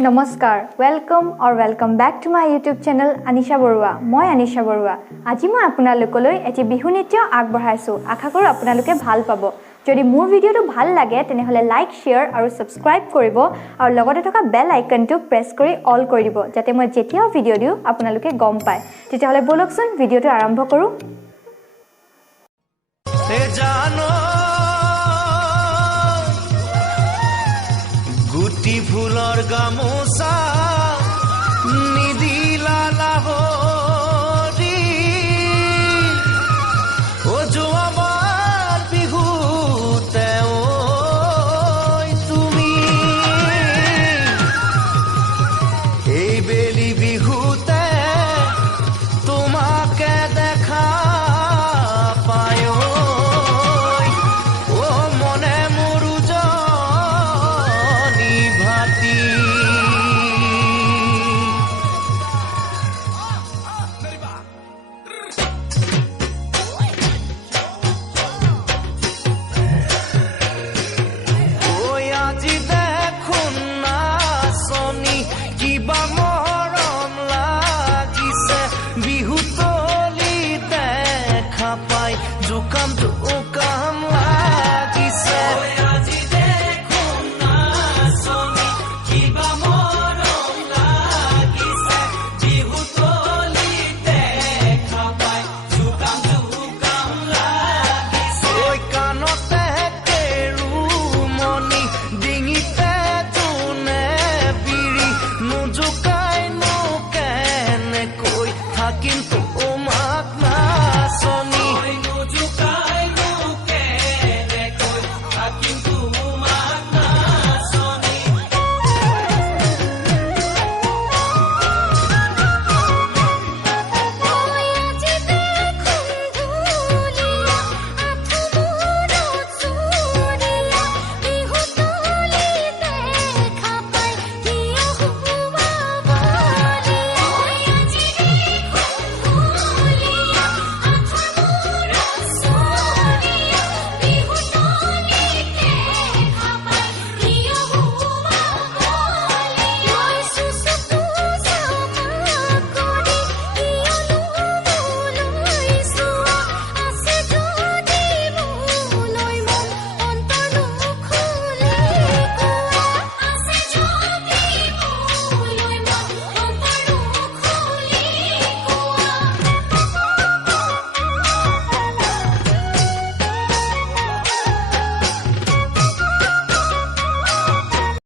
নমস্কাৰ welcome back to my YouTube channel Anisha Baruah मैं अनिशा बरुवा আজি मैं আপোনালোকলৈ এটি বিহু নৃত্য আগবঢ়াইছো আশা কৰো আপোনালোকে ভাল পাব যদি মোৰ ভিডিওটো ভাল লাগে তেনেহলে লাইক শেয়াৰ আৰু সাবস্ক্ৰাইব কৰিব আৰু লগতে থকা বেল আইকনটো প্ৰেছ কৰি অল কৰি দিব যাতে মই যেতিয়া ভিডিও দিও আপোনালোকে গম পায় তেতিয়াহলে বলকচোন ভিডিওটো আৰম্ভ কৰো হে জানো গুটি ফুলৰ গামো